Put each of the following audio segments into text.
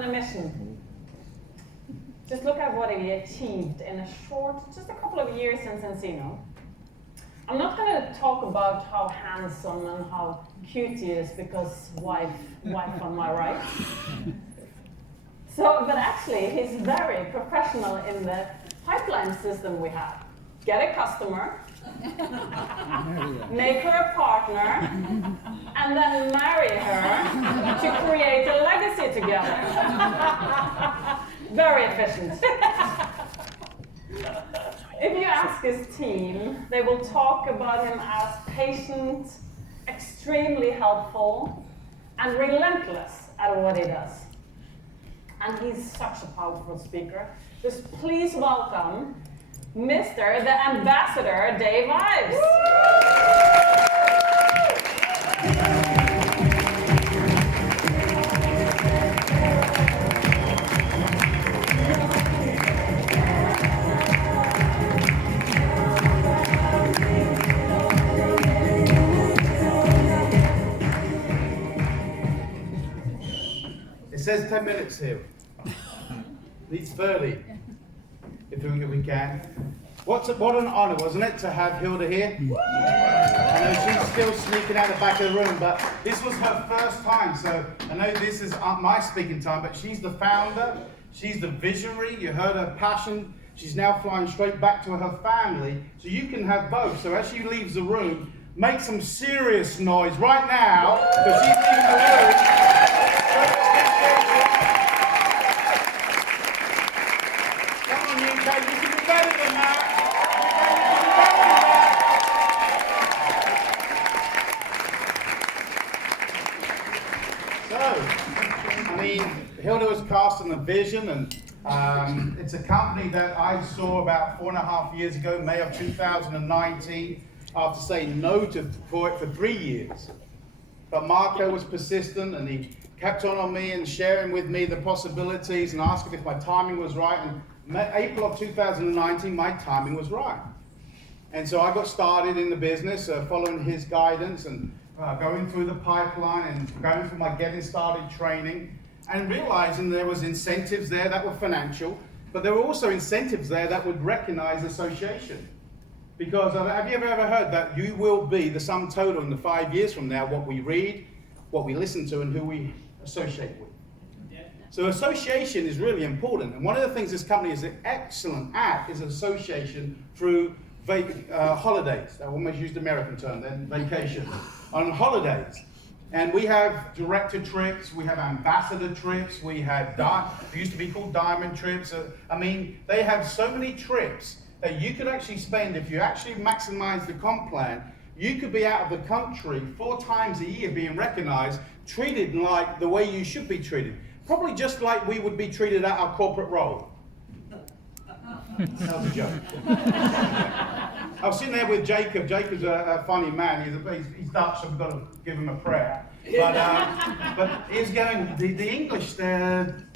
on a mission. Just look at what he achieved in just a couple of years in Encino. I'm not going to talk about how handsome and how cute he is because wife on my right. But actually, he's very professional in the pipeline system we have. Get a customer, make her a partner, and then marry her to create a legacy together. Very efficient. If you ask his team, they will talk about him as patient, extremely helpful, and relentless at what he does. And he's such a powerful speaker. Just please welcome Mr. the Ambassador, Dave Ives. It says 10 minutes here. Needs 30, if we can. What an honor, wasn't it, to have Hilda here? I know she's still sneaking out the back of the room, but this was her first time, so I know this is my speaking time, but she's the founder, she's the visionary, you heard her passion, she's now flying straight back to her family, so you can have both. So as she leaves the room, make some serious noise right now, because she's leaving the room. Hilda was casting a vision, and it's a company that I saw about 4.5 years ago, May of 2019, after saying no to it for 3 years. But Marco was persistent, and he kept on me and sharing with me the possibilities and asking if my timing was right. And April of 2019, my timing was right. And so I got started in the business, following his guidance and going through the pipeline and going through my getting started training. And realizing there was incentives there that were financial, but there were also incentives there that would recognize association. Because have you ever heard that you will be the sum total in the 5 years from now, what we read, what we listen to, and who we associate with? Yeah. So association is really important. And one of the things this company is excellent at is association through holidays. I almost used the American term then, vacation. On holidays. And we have director trips, we have ambassador trips, we have, it used to be called diamond trips. I mean, they have so many trips that you could actually spend, if you actually maximize the comp plan, you could be out of the country 4 times a year being recognized, treated like the way you should be treated. Probably just like we would be treated at our corporate role. That was a joke. I was sitting there with Jacob. Jacob's a funny man. He's Dutch, so we've got to give him a prayer. But he's going, the English, they're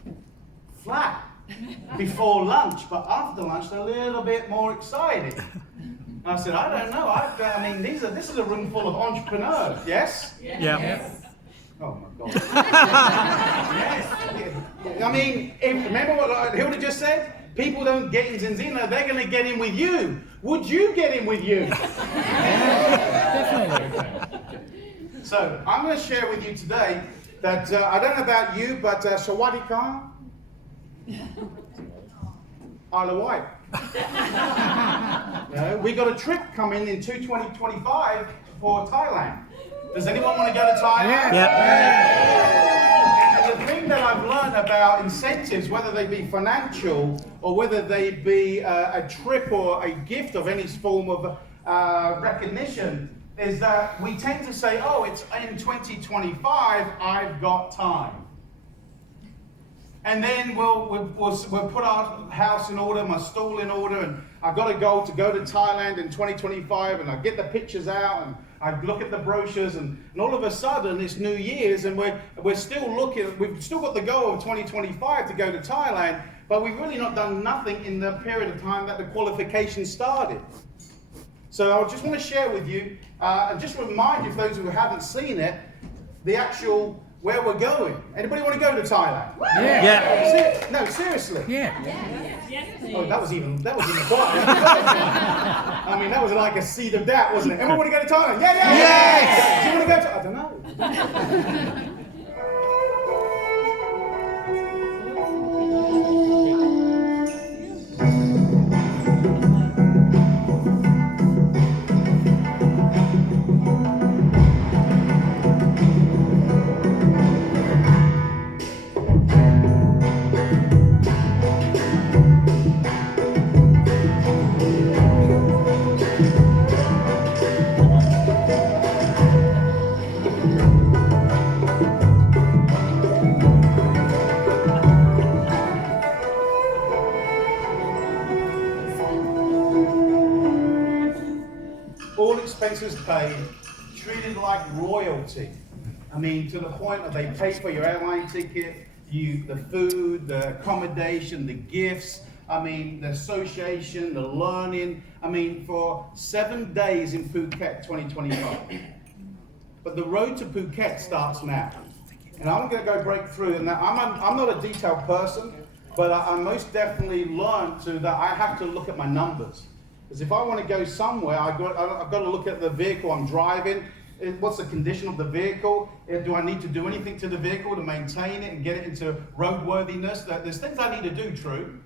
flat before lunch, but after lunch, they're a little bit more excited. I said, I don't know. I mean, this is a room full of entrepreneurs, yes? Yeah. Yes. Oh my God. Yes. I mean, remember what Hilda just said? People don't get in Zinzina, they're going to get in with you. Would you get in with you? Definitely. So, I'm going to share with you today that, I don't know about you, but Sawadika, Isle of Wight. We got a trip coming in 2025 for Thailand. Does anyone want to go to Thailand? Yeah. And the thing that I've learned about incentives, whether they be financial or whether they be a trip or a gift of any form of recognition, is that we tend to say, oh, it's in 2025, I've got time. And then we'll put our house in order, my stall in order, and I've got a goal to go to Thailand in 2025, and I get the pictures out, and I look at the brochures, and all of a sudden it's New Year's, and we're still looking, we've still got the goal of 2025 to go to Thailand, but we've really not done nothing in the period of time that the qualification started. So I just want to share with you, and just remind you, for those who haven't seen it, the actual where we're going. Anybody want to go to Thailand? Yeah. No, seriously. Yeah. Oh, that was even quiet. I mean, that was like a seed of doubt, wasn't it? Everyone want to go to Thailand? Yeah. Yes. Do you want to go to? I don't know. All expenses paid, treated like royalty. I mean, to the point that they pay for your airline ticket, the food, the accommodation, the gifts, I mean, the association, the learning. I mean, for 7 days in Phuket 2025. But the road to Phuket starts now. And I'm going to go break through. And I'm not a detailed person, but I most definitely learned that I have to look at my numbers. Because if I want to go somewhere, I've got to look at the vehicle I'm driving. What's the condition of the vehicle? Do I need to do anything to the vehicle to maintain it and get it into roadworthiness? There's things I need to do, true.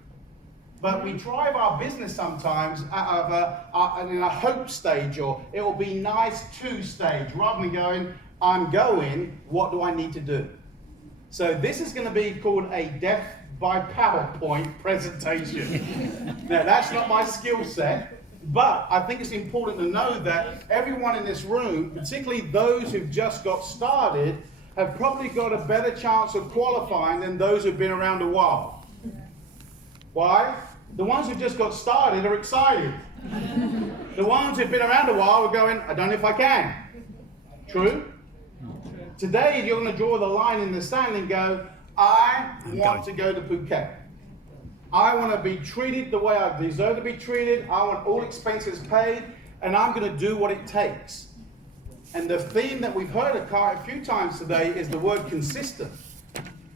But we drive our business sometimes out of in a hope stage, or it will be nice to stage, rather than going, I'm going, what do I need to do? So this is going to be called a death by PowerPoint presentation. Now, that's not my skill set, but I think it's important to know that everyone in this room, particularly those who've just got started, have probably got a better chance of qualifying than those who've been around a while. Why? The ones who've just got started are excited. The ones who've been around a while are going, I don't know if I can. True? Today, you're going to draw the line in the sand and go, I want to go to Phuket. I want to be treated the way I deserve to be treated. I want all expenses paid, and I'm going to do what it takes. And the theme that we've heard a few times today is the word consistent.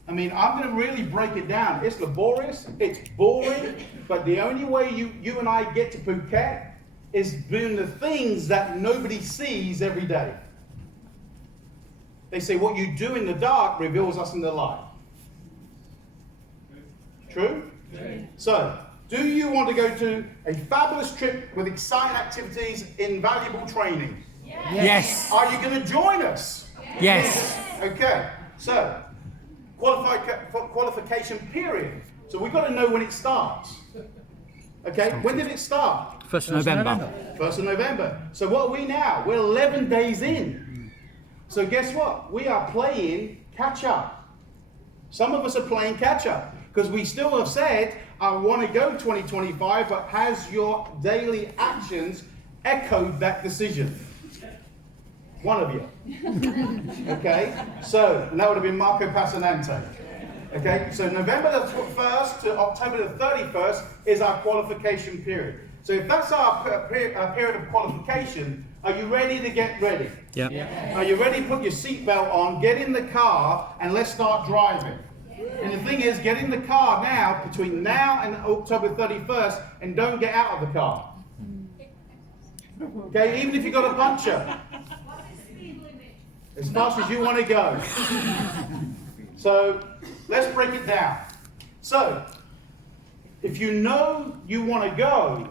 I mean, I'm going to really break it down. It's laborious, it's boring, but the only way you and I get to Phuket is doing the things that nobody sees every day. They say what you do in the dark reveals us in the light. True? So, do you want to go to a fabulous trip with exciting activities, invaluable training? Yes. Are you going to join us? Yes. Okay, so qualification period. So we've got to know when it starts. Okay, when did it start? 1st of November. 1st of November. So what are we now? We're 11 days in. So guess what? We are playing catch up. Some of us are playing catch up because we still have said, I want to go 2025, but has your daily actions echoed that decision? One of you. Okay? So, and that would have been Marco Passanante. Okay? So November the 1st to October the 31st is our qualification period. So if that's our period of qualification, are you ready to get ready? Yeah. Are you ready to put your seatbelt on, get in the car, and let's start driving? And the thing is, get in the car now, between now and October 31st, and don't get out of the car. Okay, even if you've got a puncture. As fast as you want to go. So, let's break it down. So, if you know you want to go,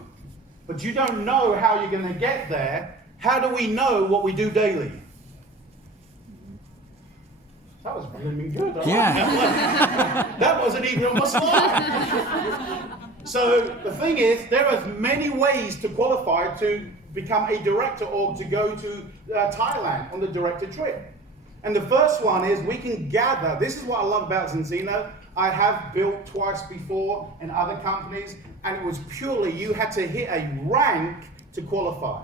but you don't know how you're going to get there, how do we know what we do daily? That was really good. That wasn't even on my slide. So the thing is, there are many ways to qualify to become a director or to go to Thailand on the director trip. And the first one is we can gather. This is what I love about Zinzino. I have built twice before in other companies, and it was purely you had to hit a rank to qualify.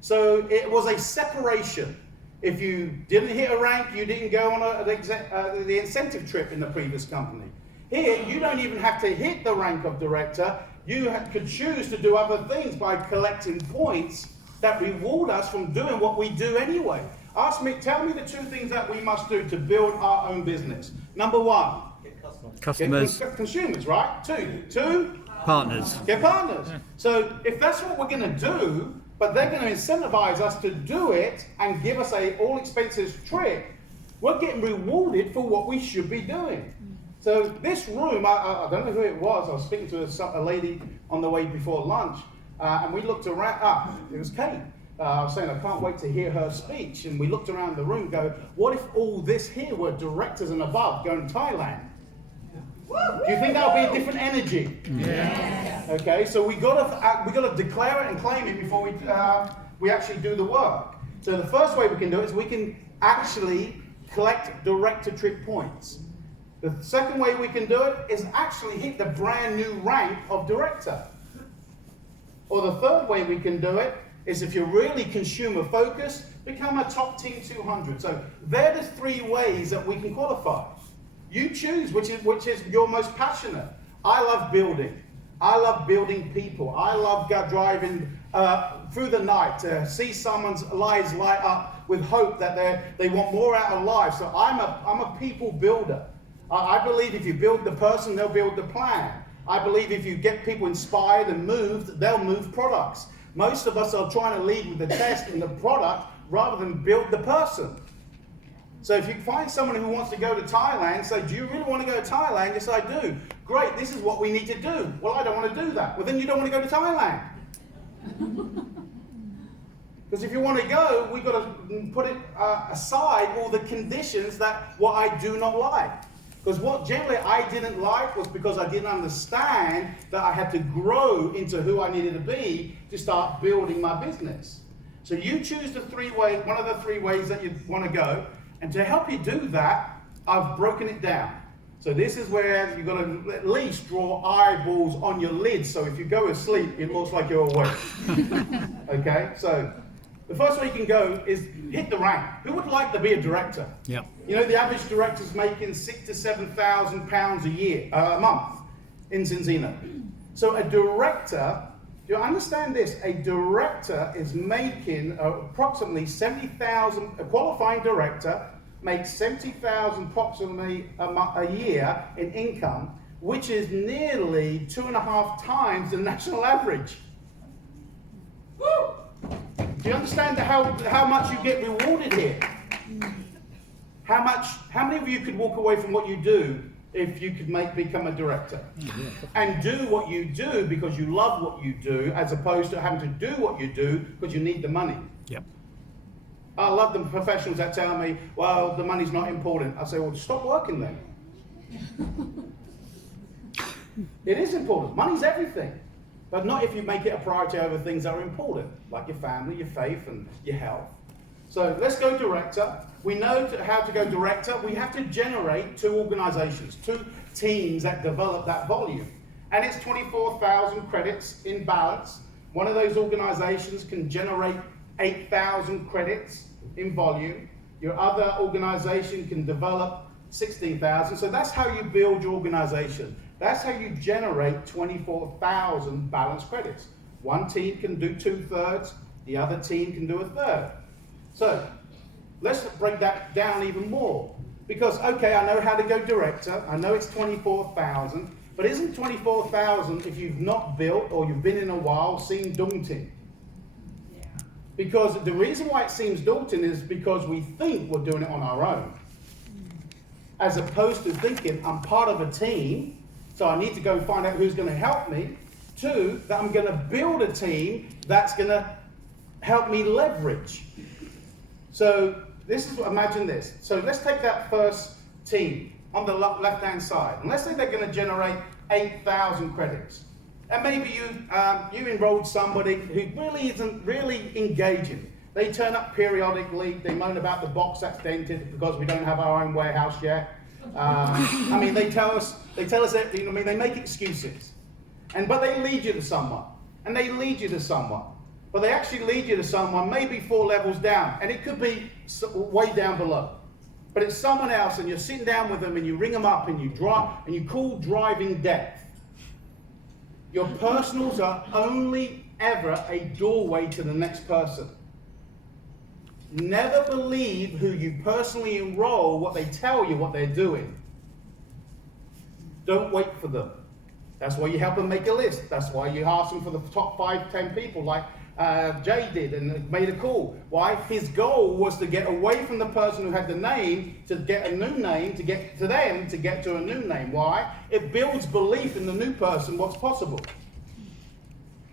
So it was a separation. If you didn't hit a rank, you didn't go on the incentive trip in the previous company. Here, you don't even have to hit the rank of director. You could choose to do other things by collecting points that reward us from doing what we do anyway. Tell me the two things that we must do to build our own business. Number one, Customers, get consumers, right? Two, partners. get partners. So if that's what we're going to do, but they're going to incentivize us to do it and give us a all expenses trip, we're getting rewarded for what we should be doing. So this room, I don't know who it was. I was speaking to a lady on the way before lunch, and we looked around. It was Kate. I was saying I can't wait to hear her speech. And we looked around the room, go, what if all this here were directors and above going to Thailand? Do you think that would be a different energy? Yeah. Okay, so we got to declare it and claim it before we actually do the work. So the first way we can do it is we can actually collect director trip points. The second way we can do it is actually hit the brand new rank of director. Or the third way we can do it is, if you're really consumer focused, become a top team 200. So they're the three ways that we can qualify. You choose which is your most passionate. I love building. I love building people. I love driving through the night to see someone's lives light up with hope that they want more out of life. So I'm a people builder. I believe if you build the person, they'll build the plan. I believe if you get people inspired and moved, they'll move products. Most of us are trying to lead with the test and the product rather than build the person. So if you find someone who wants to go to Thailand, say, do you really want to go to Thailand? Yes, I do. Great, this is what we need to do. Well, I don't want to do that. Well, then you don't want to go to Thailand. Because if you want to go, we've got to put it aside all the conditions that what I do not like. Because what generally I didn't like was because I didn't understand that I had to grow into who I needed to be to start building my business. So you choose one of the three ways that you want to go. And to help you do that, I've broken it down. So this is where you've got to at least draw eyeballs on your lids. So if you go to sleep, it looks like you're awake. Okay, so the first way you can go is hit the rank. Who would like to be a director? Yep. You know, the average director's making £6,000 to £7,000 a month in Zinzino. So a director, do you understand this? A director is making approximately 70,000. A qualifying director makes 70,000 approximately a year in income, which is nearly 2.5 times the national average. Woo! Do you understand how much you get rewarded here? How many of you could walk away from what you do if you could become a director? And do what you do because you love what you do, as opposed to having to do what you do because you need the money. Yep. I love the professionals that tell me, well, the money's not important. I say, well, stop working then. It is important. Money's everything. But not if you make it a priority over things that are important, like your family, your faith, and your health. So let's go director. We know how to go director. We have to generate 2 organizations, 2 teams that develop that volume. And it's 24,000 credits in balance. One of those organizations can generate 8,000 credits in volume. Your other organization can develop 16,000. So that's how you build your organization. That's how you generate 24,000 balance credits. One team can do 2/3, the other team can do 1/3. So let's break that down even more. Because, okay, I know how to go director, I know it's 24,000, but isn't 24,000, if you've not built or you've been in a while, seem daunting? Yeah. Because the reason why it seems daunting is because we think we're doing it on our own. As opposed to thinking, I'm part of a team, so I need to go find out who's going to help me. 2, that I'm going to build a team that's going to help me leverage. So imagine this. So let's take that first team on the left-hand side. And let's say they're going to generate 8,000 credits. And maybe you enrolled somebody who really isn't really engaging. They turn up periodically. They moan about the box that's dented because we don't have our own warehouse yet. I mean, they tell us everything. I mean, they make excuses. But they lead you to someone. And they lead you to someone. But they actually lead you to someone maybe 4 levels down. And it could be way down below. But it's someone else, and you're sitting down with them, and you ring them up, and you call driving depth. Your personals are only ever a doorway to the next person. never believe who you personally enroll, what they tell you, what they're doing. Don't wait for them. That's why you help them make a list. That's why you ask them for the top 5, 10 people like Jay did and made a call. Why? His goal was to get away from the person who had the name to get a new name, to get to them, to get to a new name. Why? It builds belief in the new person what's possible.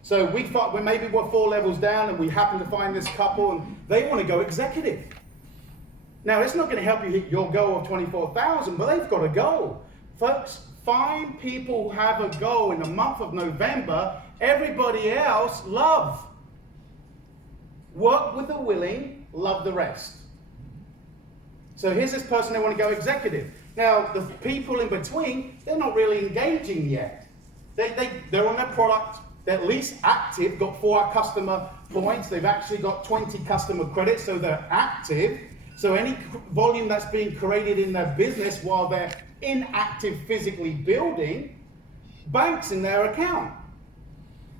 So maybe we're 4 levels down and we happen to find this couple and they want to go executive. Now, it's not going to help you hit your goal of 24,000, but they've got a goal. Folks, find people who have a goal in the month of November. Everybody else, love. Work with the willing, love the rest. So here's this person, they want to go executive. Now, the people in between, they're not really engaging yet. They're on their product. They're at least active, got 4 customer points. They've actually got 20 customer credits, so they're active. So any volume that's being created in their business while they're inactive physically building, banks in their account.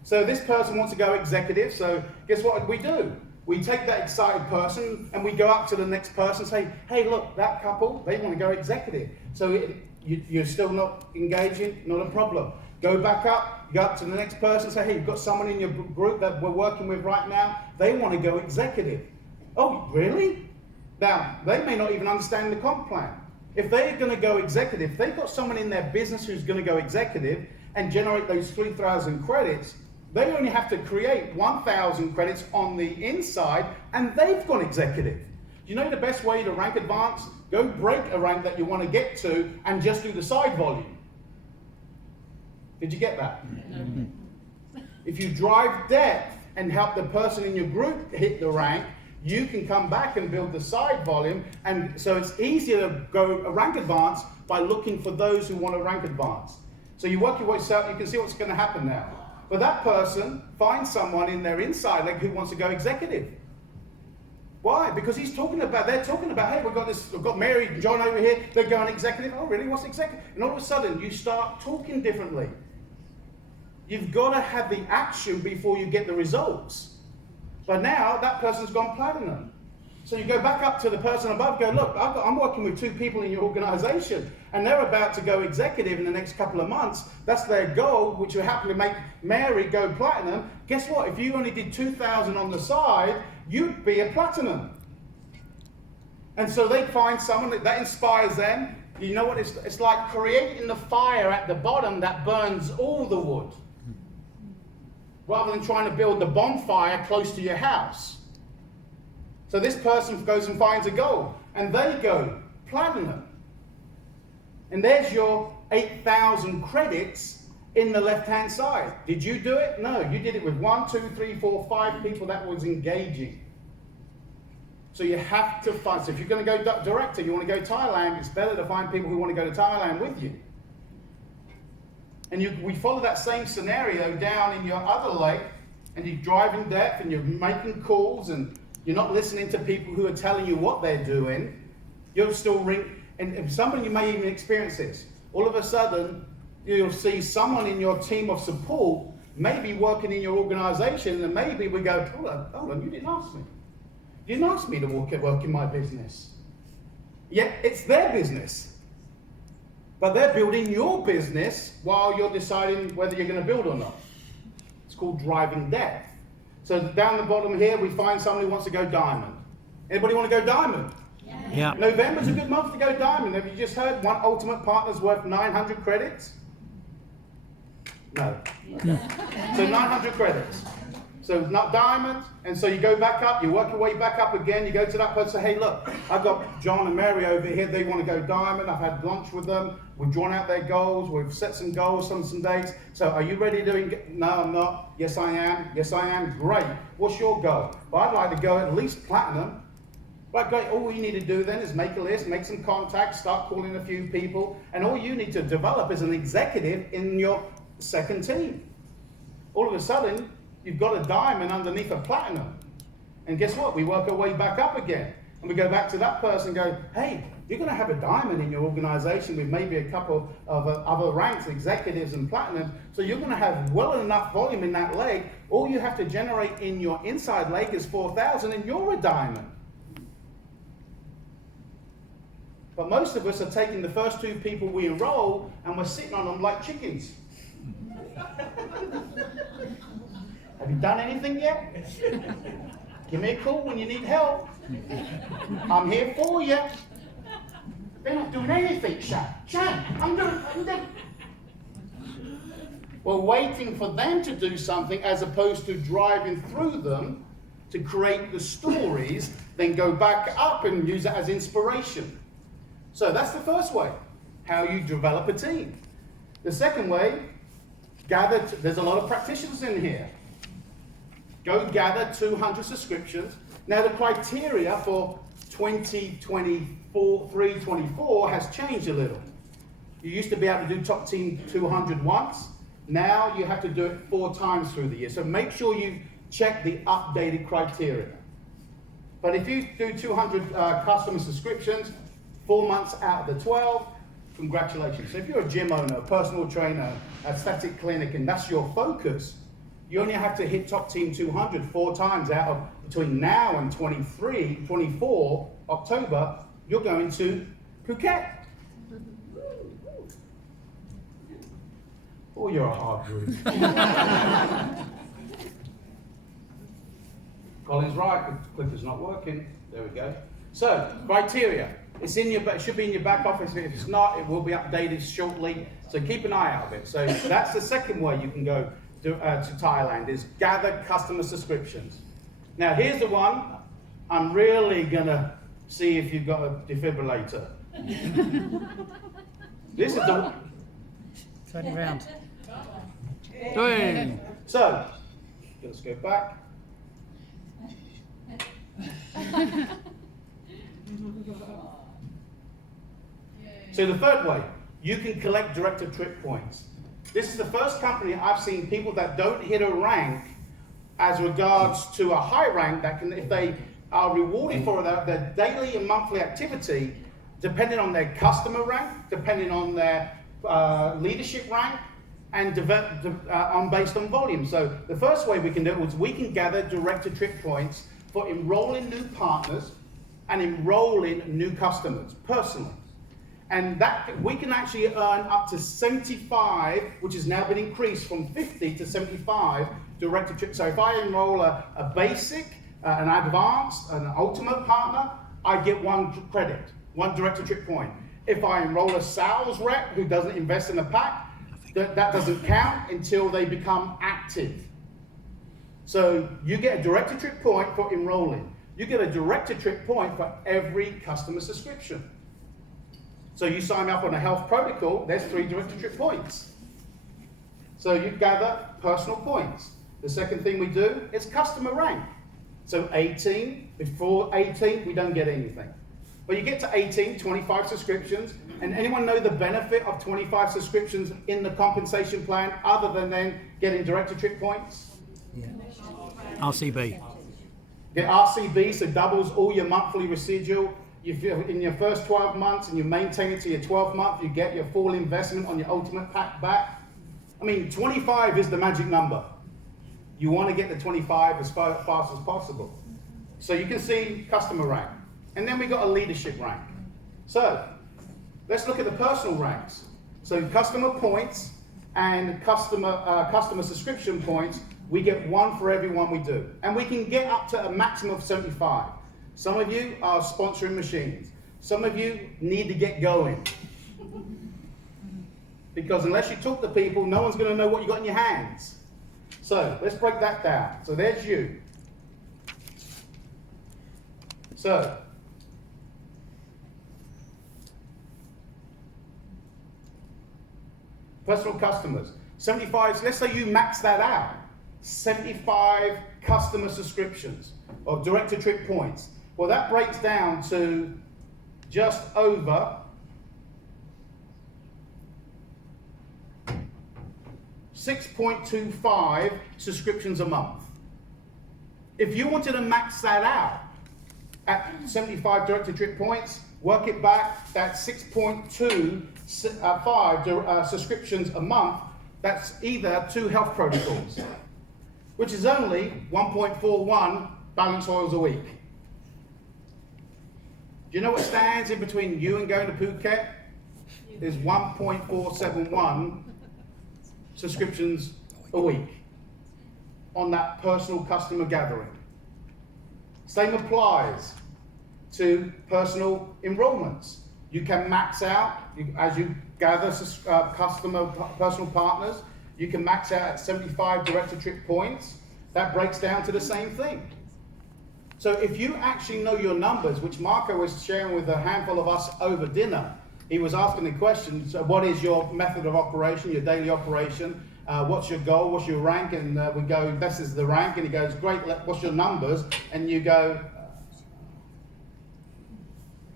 So this person wants to go executive, so guess what we do? We take that excited person and we go up to the next person and say, hey, look, that couple, they want to go executive. So you're still not engaging, not a problem. Go back up, go up to the next person, say, hey, you've got someone in your group that we're working with right now, they want to go executive. Oh, really? Now, they may not even understand the comp plan. If they're going to go executive, if they've got someone in their business who's going to go executive and generate those 3,000 credits, they only have to create 1,000 credits on the inside and they've gone executive. You know the best way to rank advance? Go break a rank that you want to get to and just do the side volume. Did you get that? No. If you drive depth and help the person in your group hit the rank, you can come back and build the side volume. And so it's easier to go a rank advance by looking for those who want to rank advance. So you work your way out, you can see what's going to happen now. But that person finds someone in their inside leg who wants to go executive. Why? Because they're talking about, hey, we've got Mary and John over here, they're going executive. Oh, really? What's executive? And all of a sudden, you start talking differently. You've got to have the action before you get the results. But now, that person's gone platinum. So you go back up to the person above, go, look, I'm working with 2 people in your organization, and they're about to go executive in the next couple of months. That's their goal, which will happen to make Mary go platinum. Guess what? If you only did 2,000 on the side, you'd be a platinum. And so they find someone that inspires them. You know what? It's like creating the fire at the bottom that burns all the wood, rather than trying to build the bonfire close to your house. So this person goes and finds a goal, and they go platinum. And there's your 8,000 credits in the left-hand side. Did you do it? No, you did it with 1, 2, 3, 4, 5 people that was engaging. So you have to find, so if you're going to go director, you want to go Thailand, it's better to find people who want to go to Thailand with you. And we follow that same scenario down in your other leg, and you're driving depth and you're making calls and you're not listening to people who are telling you what they're doing. You'll still ring, and some of you may even experience this. All of a sudden, you'll see someone in your team of support maybe working in your organization, and maybe we go, hold on, you didn't ask me. You didn't ask me to work in my business. Yet it's their business. But they're building your business while you're deciding whether you're going to build or not. It's called driving depth. So down the bottom here, we find someone who wants to go diamond. Anybody want to go diamond? Yeah. November's a good month to go diamond. Have you just heard one ultimate partner's worth 900 credits? No. So 900 credits. So not diamond, and so you go back up, you work your way back up again, you go to that person, say, hey look, I've got John and Mary over here, they want to go diamond, I've had lunch with them, we've drawn out their goals, we've set some goals, some dates, so are you ready to, no I'm not, yes I am, great, what's your goal? Well I'd like to go at least platinum. Right, great, all you need to do then is make a list, make some contacts, start calling a few people, and all you need to develop is an executive in your second team. All of a sudden, you've got a diamond underneath a platinum. And guess what? We work our way back up again. And we go back to that person and go, hey, you're going to have a diamond in your organization with maybe a couple of other ranks, executives and platinum. So you're going to have well enough volume in that leg. All you have to generate in your inside leg is 4,000 and you're a diamond. But most of us are taking the first 2 people we enroll and we're sitting on them like chickens. Have you done anything yet? Give me a call when you need help. I'm here for you. They're not doing anything, Shan, I'm doing. We're waiting for them to do something as opposed to driving through them to create the stories, then go back up and use it as inspiration. So that's the first way, how you develop a team. The second way, there's a lot of practitioners in here. Go gather 200 subscriptions. Now the criteria for 2024 has changed a little. You used to be able to do top team 200 once. Now you have to do it 4 times through the year. So make sure you check the updated criteria. But if you do 200 customer subscriptions, 4 months out of the 12, congratulations. So if you're a gym owner, a personal trainer, a static clinic, and that's your focus, you only have to hit top team 200 4 times out of between now and 24 October, you're going to Phuket. Oh, you're a hard group. Colin's right, the clicker's not working. There we go. So, criteria. It should be in your back office. If it's not, it will be updated shortly. So keep an eye out of it. So that's the second way you can go to Thailand, is gather customer subscriptions. Now here's the one. I'm really gonna see if you've got a defibrillator. This is the. Turn it around. So let's go back. So the third way, you can collect director trip points. This is the first company I've seen people that don't hit a rank as regards to a high rank that can, if they are rewarded for their daily and monthly activity, depending on their customer rank, depending on their leadership rank, and based on volume. So the first way we can do it is we can gather director trip points for enrolling new partners and enrolling new customers personally. And that we can actually earn up to 75, which has now been increased from 50 to 75 director trips. So if I enroll a basic, an advanced, an ultimate partner, I get 1 credit, 1 director trip point. If I enroll a sales rep who doesn't invest in a pack, that doesn't count until they become active. So you get a director trip point for enrolling. You get a director trip point for every customer subscription. So you sign up on a health protocol, there's 3 director trip points. So you gather personal points. The second thing we do is customer rank. So 18, before 18, we don't get anything. But you get to 18, 25 subscriptions, and anyone know the benefit of 25 subscriptions in the compensation plan other than then getting director trip points? Yeah. RCB. Get RCB, so doubles all your monthly residual. In your first 12 months and you maintain it to your 12th month, you get your full investment on your ultimate pack back. I mean, 25 is the magic number. You want to get the 25 as fast as possible. So you can see customer rank. And then we got a leadership rank. So let's look at the personal ranks. So customer points and customer subscription points, we get 1 for every one we do. And we can get up to a maximum of 75. Some of you are sponsoring machines. Some of you need to get going. Because unless you talk to people, no one's going to know what you got in your hands. So let's break that down. So there's you. So personal customers, 75, let's say you max that out. 75 customer subscriptions or director trip points. Well, that breaks down to just over 6.25 subscriptions a month. If you wanted to max that out at 75 director trip points, work it back, that's 6.25 subscriptions a month. That's either 2 health protocols, which is only 1.41 balance oils a week. Do you know what stands in between you and going to Phuket? Is 1.471 subscriptions a week on that personal customer gathering. Same applies to personal enrollments. You can max out, as you gather personal partners, you can max out at 75 direct-to-trip points. That breaks down to the same thing. So if you actually know your numbers, which Marco was sharing with a handful of us over dinner, he was asking the question, so what is your method of operation, your daily operation? What's your goal? What's your rank? And we go, this is the rank. And he goes, great, what's your numbers? And you go,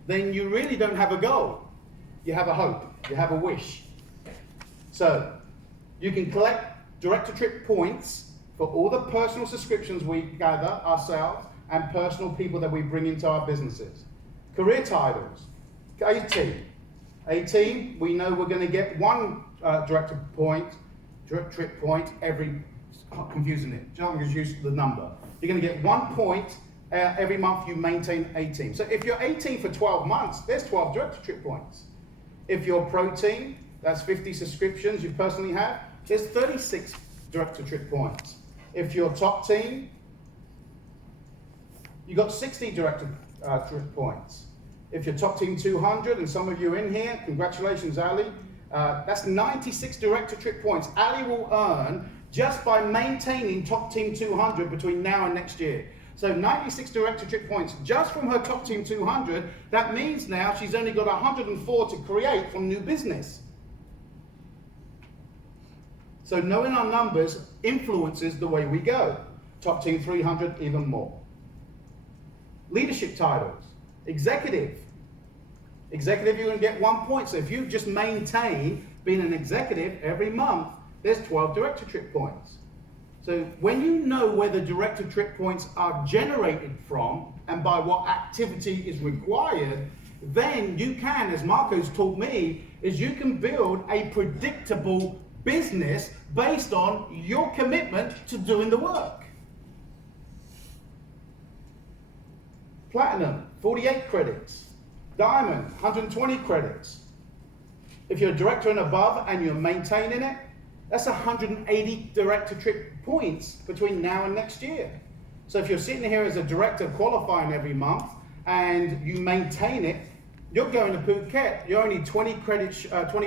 then you really don't have a goal. You have a hope. You have a wish. So you can collect direct-to-trip points for all the personal subscriptions we gather ourselves and personal people that we bring into our businesses. Career titles, 18. 18, we know we're going to get one direct trip point every, confusing it, I'm going to use the number. You're going to get 1 point every month you maintain 18. So if you're 18 for 12 months, there's 12 direct trip points. If you're pro team, that's 50 subscriptions you personally have, there's 36 direct trip points. If you're top team, you got 60 direct trip points. If you're top team 200, and some of you in here, congratulations, Ali. That's 96 direct-to-trip points Ali will earn just by maintaining top team 200 between now and next year. So 96 direct-to-trip points just from her top team 200. That means now she's only got 104 to create from new business. So knowing our numbers influences the way we go. Top team 300, even more. Leadership titles. Executive. Executive, you're going to get 1 point. So if you just maintain being an executive every month, there's 12 direct-to-trip points. So when you know where the direct-to-trip points are generated from and by what activity is required, then you can, as Marco's taught me, is you can build a predictable business based on your commitment to doing the work. Platinum, 48 credits. Diamond, 120 credits. If you're a director and above and you're maintaining it, that's 180 direct-to-trip points between now and next year. So if you're sitting here as a director qualifying every month and you maintain it, you're going to Phuket. You're only 20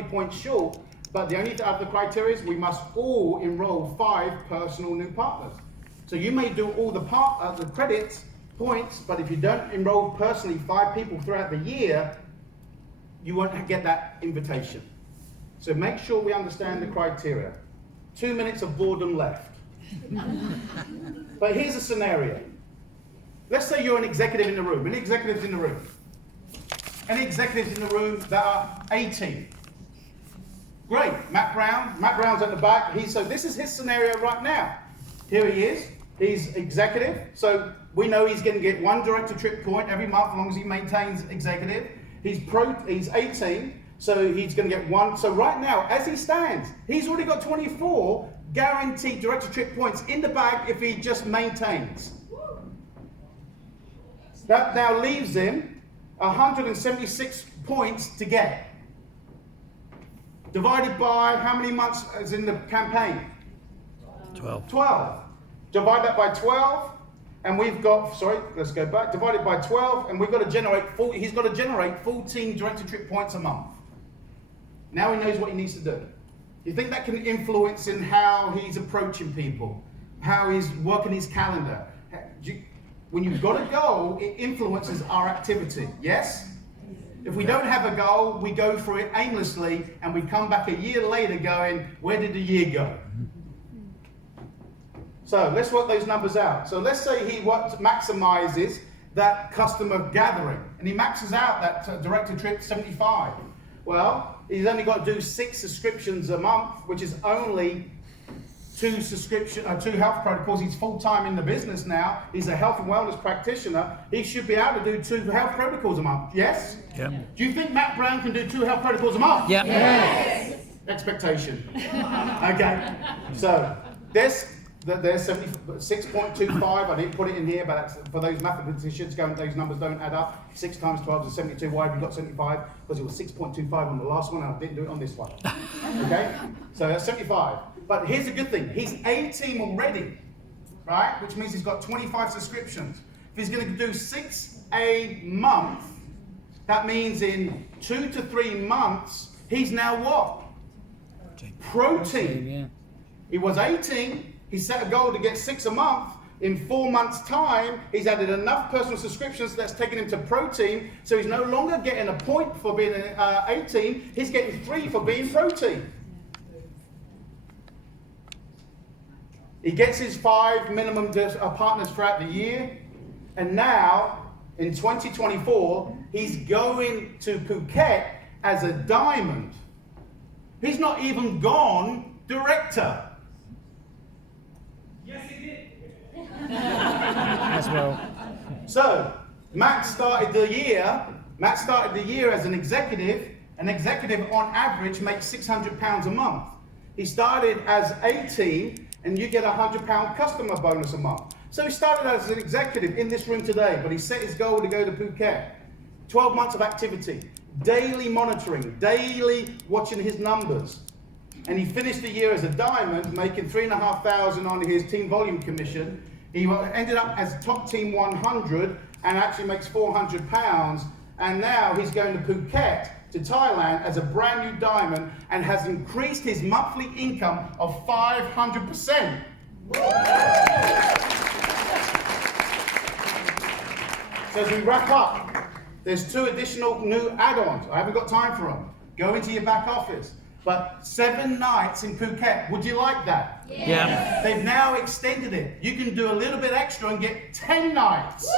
points short, but the only other criteria is we must all enroll 5 personal new partners. So you may do all the credits, points, but if you don't enroll personally 5 people throughout the year, you won't get that invitation. So make sure we understand the criteria. 2 minutes of boredom left. But here's a scenario. Let's say you're an executive in the room. Any executives in the room? Any executives in the room that are 18? Great. Matt Brown. Matt Brown's at the back. So this is his scenario right now. Here he is. He's executive. So we know he's going to get 1 direct-to-trip point every month as long as he maintains executive. He's 18, so he's going to get 1. So right now, as he stands, he's already got 24 guaranteed direct-to-trip points in the bag if he just maintains. That now leaves him 176 points to get. Divided by how many months is in the campaign? 12. 12. Divide that by 12. And we've got, let's go back, divided by 12, and we've got to generate, he's got to generate 14 direct-to-trip points a month. Now he knows what he needs to do. Do you think that can influence in how he's approaching people, how he's working his calendar? When you've got a goal, it influences our activity, yes? If we don't have a goal, we go through it aimlessly, and we come back a year later going, where did the year go? So let's work those numbers out. So let's say he maximizes that customer gathering, and he maxes out that direct-to-trip 75. Well, he's only got to do 6 subscriptions a month, which is only 2 health protocols. He's full-time in the business now. He's a health and wellness practitioner. He should be able to do 2 health protocols a month. Yes? Yep. Do you think Matt Brown can do 2 health protocols a month? Yep. Yes. Expectation. Okay. So this There's 6.25. I didn't put it in here, but that's, for those mathematicians, those numbers don't add up. 6 times 12 is 72. Why have you got 75? Because it was 6.25 on the last one, and I didn't do it on this one. Okay? So that's 75. But here's the good thing. He's 18 already, right? Which means he's got 25 subscriptions. If he's going to do 6 a month, that means in 2 to 3 months, he's now what? Protein. Yeah. He was 18. He set a goal to get 6 a month. In 4 months' time, he's added enough personal subscriptions that's taken him to protein. So he's no longer getting a point for being 18. He's getting 3 for being protein. He gets his 5 minimum partners throughout the year. And now, in 2024, he's going to Phuket as a diamond. He's not even gone director. Yes, he did. As well. So, Matt started the year as an executive. An executive on average makes £600 a month. He started as 18 and you get a £100 customer bonus a month. So he started as an executive in this room today, but he set his goal to go to Phuket. 12 months of activity, daily monitoring, daily watching his numbers. And he finished the year as a diamond, making $3,500 on his team volume commission. He ended up as top team 100 and actually makes £400. And now he's going to Phuket, to Thailand, as a brand new diamond and has increased his monthly income of 500%. So as we wrap up, there's 2 additional new add-ons. I haven't got time for them. Go into your back office. But 7 nights in Phuket, would you like that? Yeah. They've now extended it. You can do a little bit extra and get 10 nights.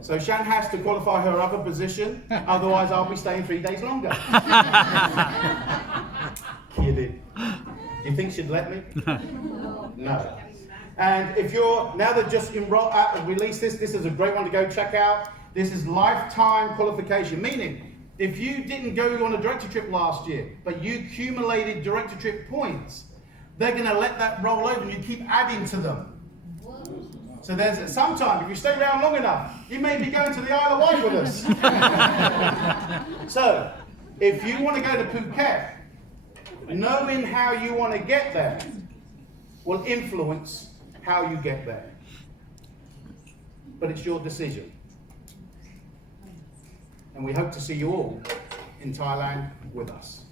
So Shan has to qualify her other position, otherwise I'll be staying 3 days longer. Kidding. Do you think she'd let me? No. And if you're, now that just released this is a great one to go check out. This is lifetime qualification, meaning if you didn't go on a director trip last year, but you accumulated director trip points, they're going to let that roll over and you keep adding to them. So there's sometime, if you stay around long enough, you may be going to the Isle of Wight with us. So, if you want to go to Phuket, knowing how you want to get there will influence how you get there. But it's your decision. And we hope to see you all in Thailand with us.